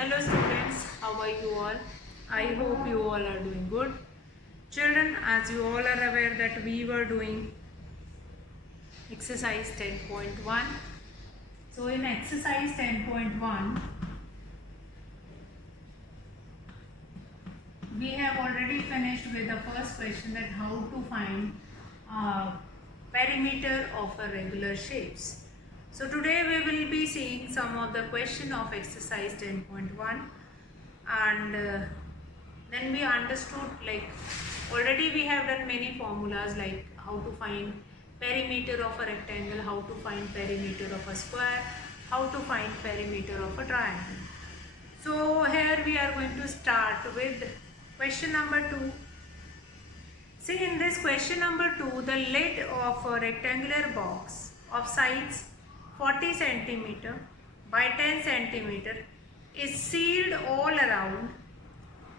Hello students, how are you all? I hope you all are doing good. Children, as you all are aware that we were doing exercise 10.1. So in exercise 10.1, we have already finished with the first question, that how to find perimeter of a regular shapes. So today we will be seeing some of the question of exercise 10.1, and then we understood, like already we have done many formulas like how to find perimeter of a rectangle, how to find perimeter of a square, how to find perimeter of a triangle. So here we are going to start with question number 2. See, in this question number 2, the lid of a rectangular box of size 40 centimeter by 10 centimeter is sealed all around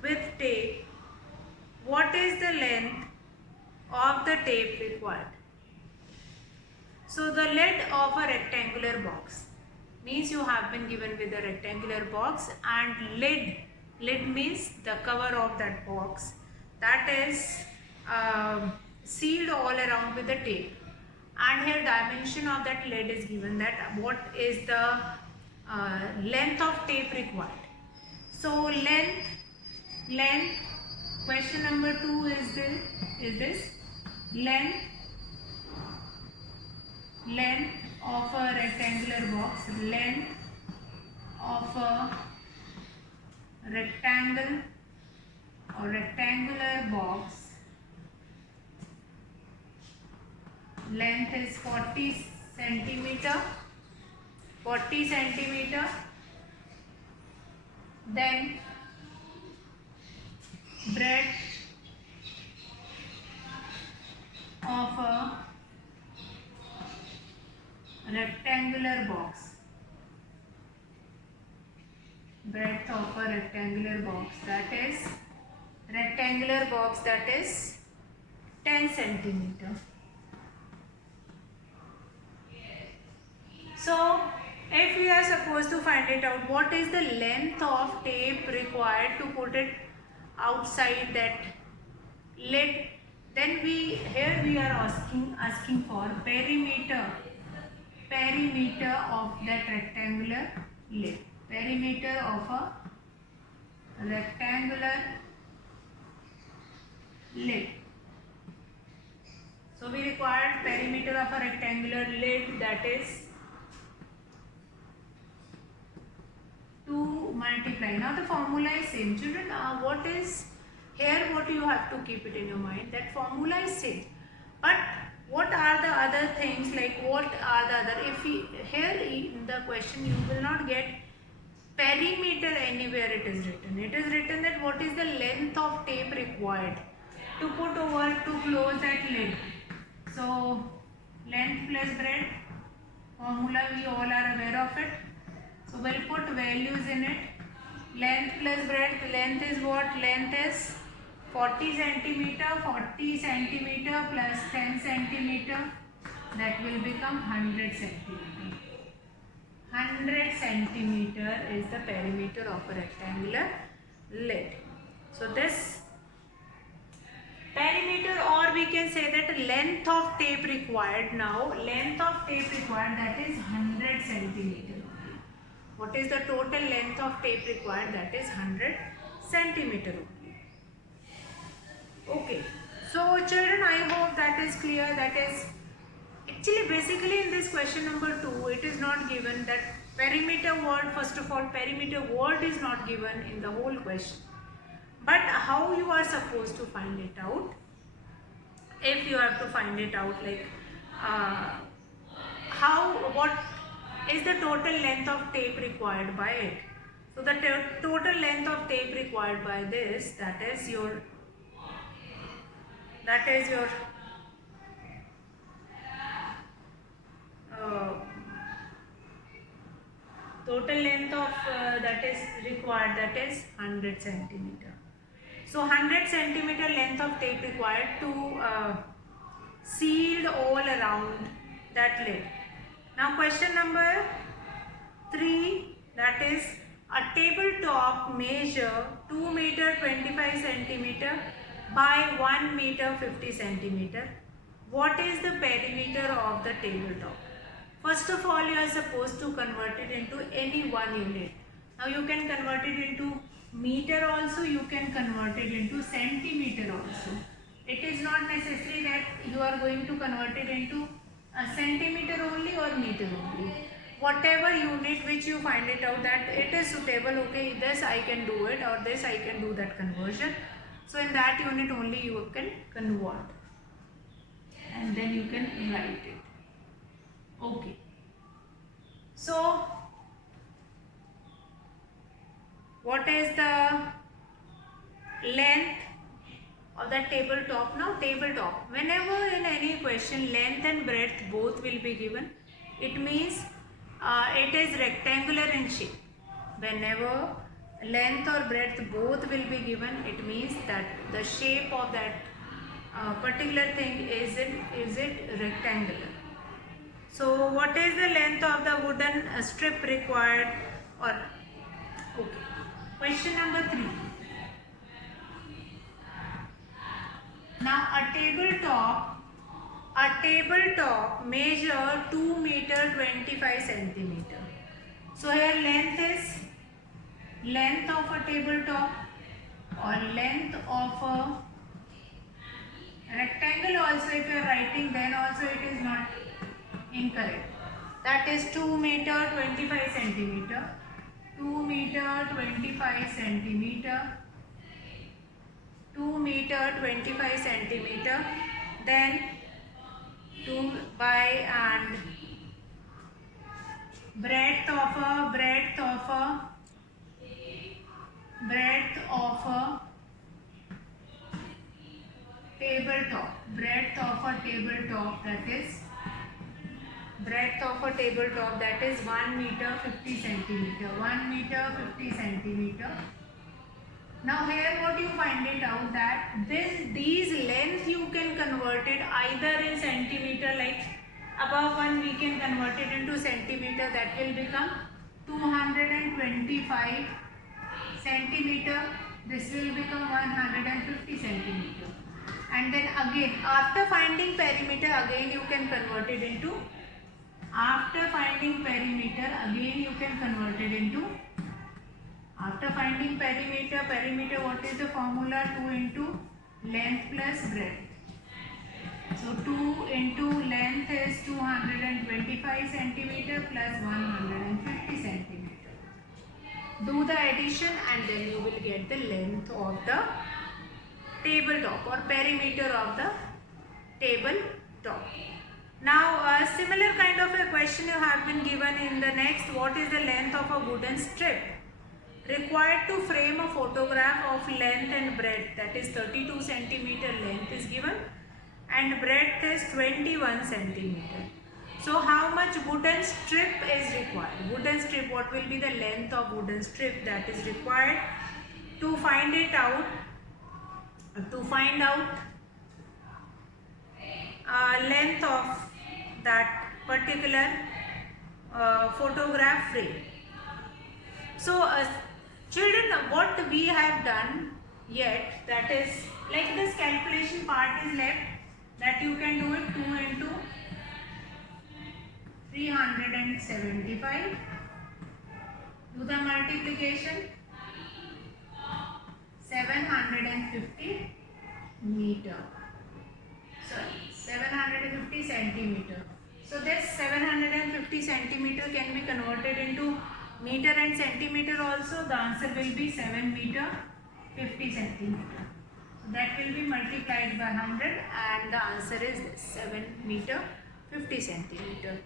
with tape. What is the length of the tape required? So the lid of a rectangular box means you have been given with a rectangular box, and lid means the cover of that box, that is sealed all around with the tape, and here dimension of that lid is given, that what is the length of tape required. So length, question number 2 is this length of a rectangular box, length of a rectangle or rectangular box, length is 40 centimeter, then breadth of a rectangular box, breadth of a rectangular box, that is 10 centimeter. So if we are supposed to find it out, what is the length of tape required to put it outside that lid, then we are asking for perimeter of that rectangular lid, perimeter of a rectangular lid. So we required perimeter of a rectangular lid, that is 2 multiply. Now the formula is same. Children, what is here, what you have to keep it in your mind, that formula is same, but what are the other things, like what are the other, if we, here in the question you will not get perimeter anywhere. It is written that what is the length of tape required to put over to close that lid. So length plus breadth formula we all are aware of it, so we'll put values in it. Length plus breadth, length is what? Length is 40 centimeter plus 10 centimeter, that will become 100 centimeter. 100 centimeter is the perimeter of a rectangular lid. So this perimeter, or we can say that length of tape required, now length of tape required, that is 100 centimeter. What is the total length of tape required? That is 100 centimeter only. Okay, so children, I hope that is clear. That is actually basically in this question number 2, it is not given that perimeter word. First of all, perimeter word is not given in the whole question, but how you are supposed to find it out? If you have to find it out, like what is the total length of tape required by it? So the total length of tape required by this, that is your total length of that is required, that is 100 centimeter. So 100 centimeter length of tape required to sealed all around that lid. Now question number 3, that is a tabletop measure 2 meter 25 centimeter by 1 meter 50 centimeter. What is the perimeter of the tabletop? First of all, you are supposed to convert it into any one unit. Now you can convert it into meter also, you can convert it into centimeter also. It is not necessary that you are going to convert it into a centimeter only or meter only. Whatever unit which you find it out that it is suitable, okay, this I can do it or this I can do that conversion. So in that unit only you can convert and then you can write it. Okay. So what is the length of the tabletop? Now tabletop, whenever in any question length and breadth both will be given, it means it is rectangular in shape. Whenever length or breadth both will be given, it means that the shape of that particular thing is it rectangular. So what is the length of the wooden strip required? Or okay. Question number 3. Now a tabletop measure 2 meter 25 centimeter. So here length is length of a tabletop or length of a rectangle also. If you are writing, then also it is not incorrect. That is 2 meter 25 centimeter. 2 meter 25 centimeter. 2 meter 25 centimeter. Then 2 by and breadth of a tabletop. Breadth of a tabletop, that is breadth of a tabletop, that is 1 meter 50 centimeter. 1 meter 50 centimeter. Now here what you find it out that these length you can convert it either in centimeter, like above 1 we can convert it into centimeter, that will become 225 centimeter. This will become 150 centimeter. And then again after finding perimeter, again you can convert it into after finding perimeter, what is the formula? 2 into length plus breadth. So 2 into length is 225 centimeter plus 150 centimeter. Do the addition and then you will get the length of the tabletop or perimeter of the tabletop. Now a similar kind of a question you have been given in the next. What is the length of a wooden strip required to frame a photograph of length and breadth? That is 32 centimeter length is given and breadth is 21 centimeter. So how much wooden strip is required? Wooden strip, what will be the length of wooden strip that is required to find it out? Length of that particular photograph frame. So children, what we have done yet, that is like this calculation part is left, that you can do it 2 into 375. Do the multiplication. 750 meter. Sorry, 750 centimeter. So this 750 centimeter can be converted into meter and centimeter also. The answer will be 7 meter 50 centimeter. So that will be multiplied by 100 and the answer is this, 7 meter 50 centimeter.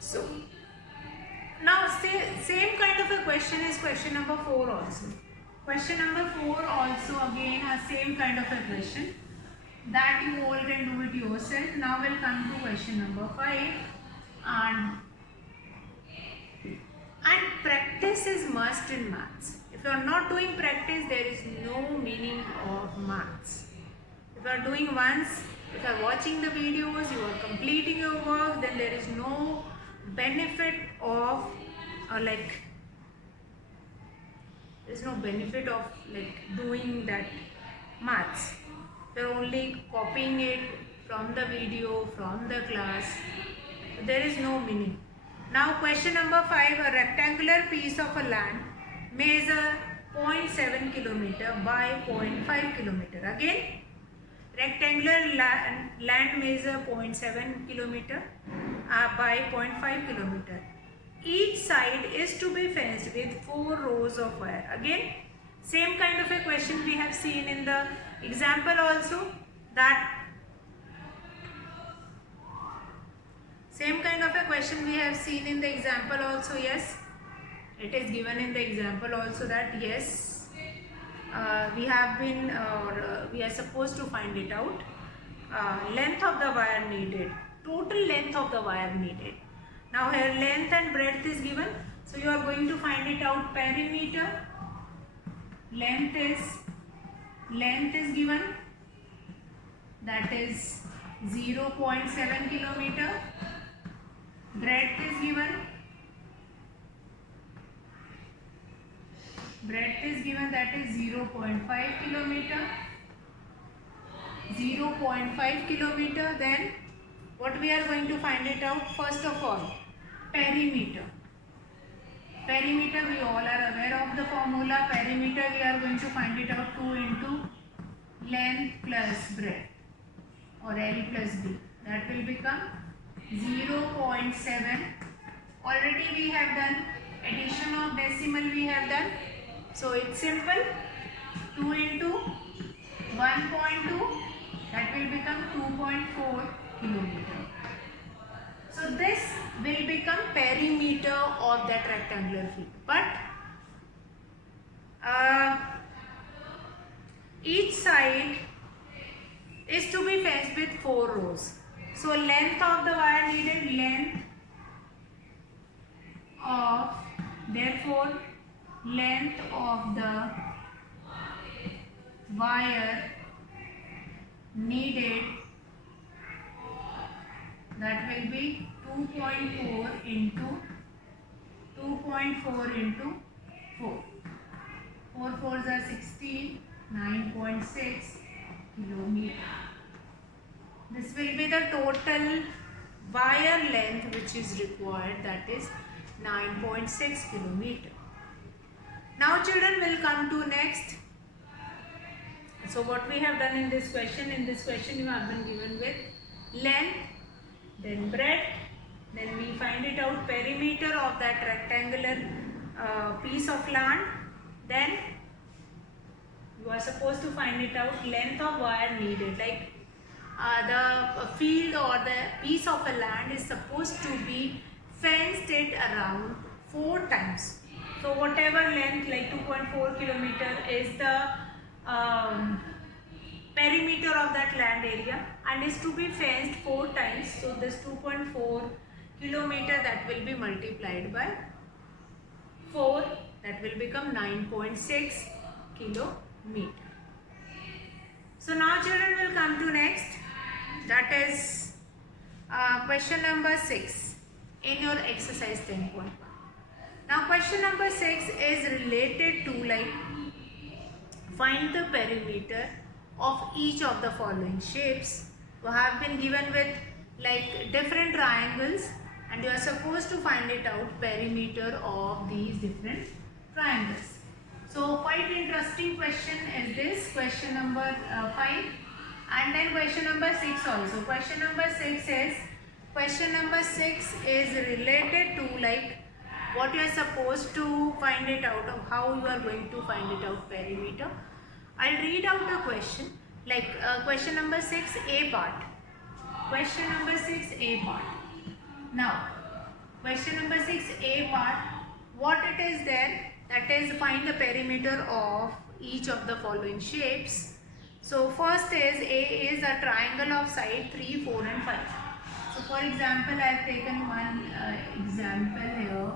So now same kind of a question is question number 4 also. Question number 4 also again a same kind of a question that you all can do it yourself. Now we'll come to question number 5 and practice is must in maths. If you are not doing practice, there is no meaning of maths. If you are doing once, if you are watching the videos, you are completing your work, then there is no benefit of there is no benefit of like doing that maths. You're only copying it from the video, from the class. There is no meaning. Now question number 5, a rectangular piece of a land measure 0.7 kilometer by 0.5 kilometer. Again, rectangular land measure 0.7 kilometer by 0.5 kilometer. Each side is to be fenced with 4 rows of wire. Again, same kind of a question we have seen in the example also, that same kind of a question we have seen in the example also. Yes, it is given in the example also that yes, we have been we are supposed to find it out. Length of the wire needed, total length of the wire needed. Now here length and breadth is given, so you are going to find it out. Perimeter, length is given, that is 0.7 kilometer. Breadth is given, that is 0.5 kilometer. 0.5 kilometer. Then what we are going to find it out? First of all, perimeter. We all are aware of the formula. Perimeter we are going to find it out 2 into length plus breadth, or L plus B. That will become 0.7. Already we have done addition of decimal, we have done. So it's simple. 2 into 1.2, that will become 2.4 kilometer. So this will become perimeter of that rectangular field. But each side is to be fenced with 4 rows. So length of the wire needed, therefore length of the wire needed, that will be 2.4 into 4. 4 4s are 16, 9.6 kilometer. This will be the total wire length which is required, that is 9.6 kilometer. Now children, will come to next. So what we have done in this question you have been given with length, then breadth, then we find it out perimeter of that rectangular piece of land, then you are supposed to find it out length of wire needed, like the field or the piece of a land is supposed to be fenced it around 4 times. So whatever length, like 2.4 kilometer is the perimeter of that land area and is to be fenced 4 times. So this 2.4 kilometer, that will be multiplied by 4, that will become 9.6 kilometer. So now children, will come to next, that is question number 6 in your exercise 10.1. Now question number 6 is related to like find the perimeter of each of the following shapes. You have been given with like different triangles and you are supposed to find it out perimeter of these different triangles. So quite interesting question is this, question number 5, and then question number 6 also. Question number 6 is related to like what you are supposed to find it out of, how you are going to find it out perimeter. I'll read out the question, like question number 6a part. Question number 6a part. Now, question number 6a part, what it is there, that is find the perimeter of each of the following shapes. So first is A is a triangle of side 3, 4 and 5. So for example, I have taken one example here.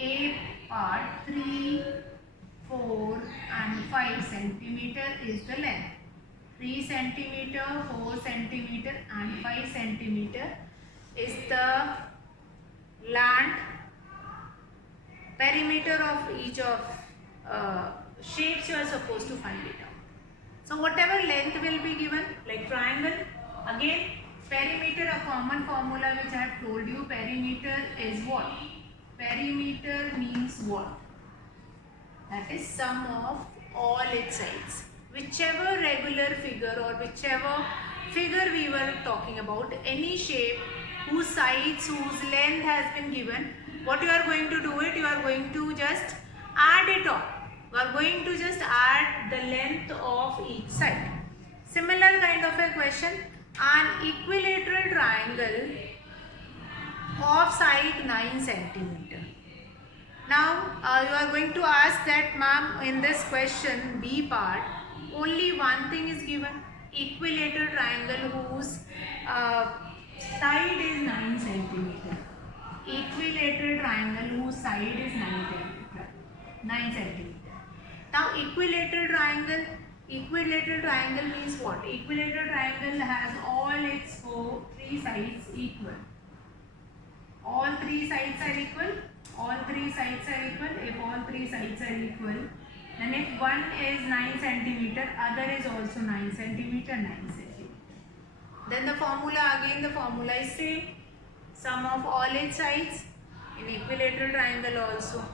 A part 3, 4 and 5 centimeter is the length. 3 centimeter, 4 centimeter and 5 centimeter is the land perimeter of each of shapes you are supposed to find it out. So whatever length will be given, like triangle, again perimeter, a common formula which I have told you, perimeter is what? Perimeter means what? That is sum of all its sides. Whichever regular figure or whichever figure we were talking about, any shape whose sides, whose length has been given, what you are going to do it, you are going to just add it on. You are going to just add the length of each side. Similar kind of a question, an equilateral triangle of side 9 centimeter. Now you are going to ask that, ma'am, in this question B part, only one thing is given, equilateral triangle whose side is 9 centimeter. Equilateral triangle whose side is 9 centimeter. Now equilateral triangle means what? Equilateral triangle has all its three sides equal. All three sides are equal. All three sides are equal. If all three sides are equal, then if one is 9 centimeter, other is also 9 centimeter, 9 centimeter. Then the formula is same. Sum of all its sides in equilateral triangle also.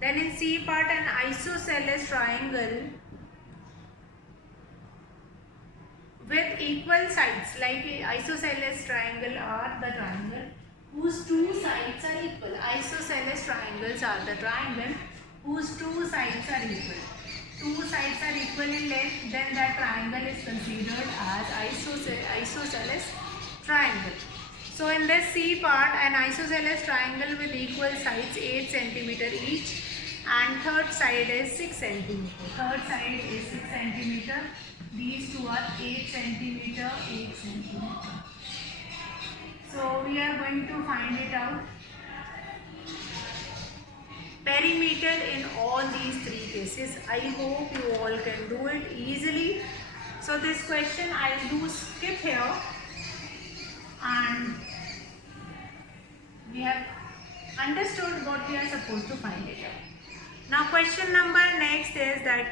Then in C part, an isosceles triangle with equal sides, like isosceles triangle are the triangle whose two sides are equal. Isosceles triangles are the triangle whose two sides are equal. Two sides are equal in length, then that triangle is considered as isosceles triangle. So in this C part, an isosceles triangle with equal sides 8 centimeter each, and third side is 6 centimeter. Third side is 6 centimeter. These two are 8 centimeter, 8 centimeter. So we are going to find it out. Perimeter in all these three cases. I hope you all can do it easily. So this question I'll do skip here, and we have understood what we are supposed to find it out. Now question number next is that,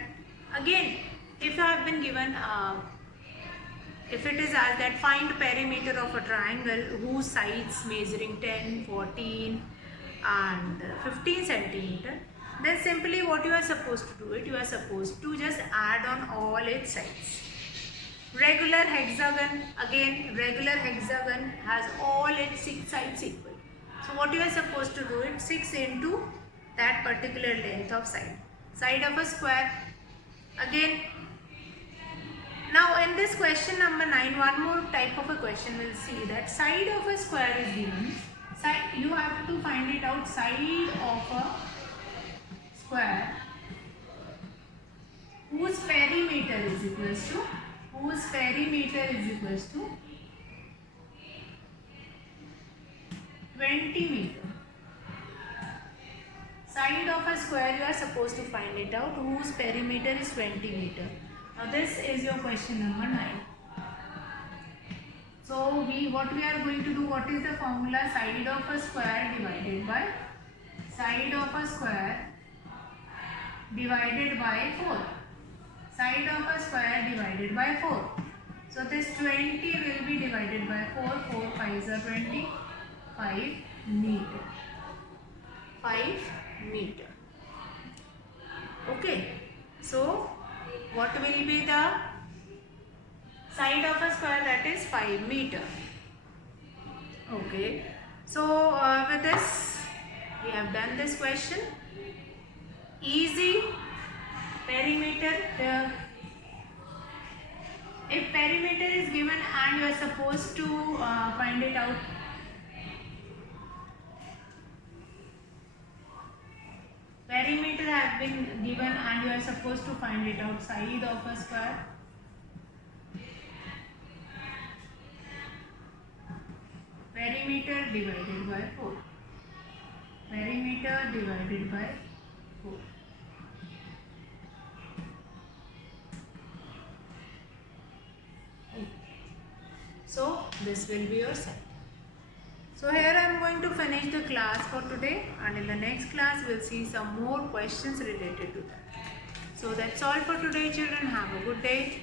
again, if you have been given if it is asked that find perimeter of a triangle whose sides measuring 10, 14 and 15 centimeter, then simply what you are supposed to do it, you are supposed to just add on all its sides. Regular hexagon, again regular hexagon has all its 6 sides equal. So what you are supposed to do it, 6 into that particular length of side. Side of a square, again. Now in this question number 9, one more type of a question we'll see, that side of a square is given. You have to find it out, side of a square whose perimeter is equals to 20 meter. Side of a square you are supposed to find it out whose perimeter is 20 meter. Now this is your question number 9. So what we are going to do, what is the formula? Side of a square divided by 4. Side of a square divided by 4. So this 20 will be divided by 4. 4 5s are 20. 5 meter. 5 meter. Okay. So what will be the side of a square? That is 5 meter. Okay. So with this we have done this question. Easy. Perimeter. If perimeter is given and you are supposed to find it out, perimeter has been given and you are supposed to find it out, side of a square. Perimeter divided by 4. Perimeter divided by 4. So this will be your side. So here I am going to finish the class for today, and in the next class we will see some more questions related to that. So that's all for today, children. Have a good day.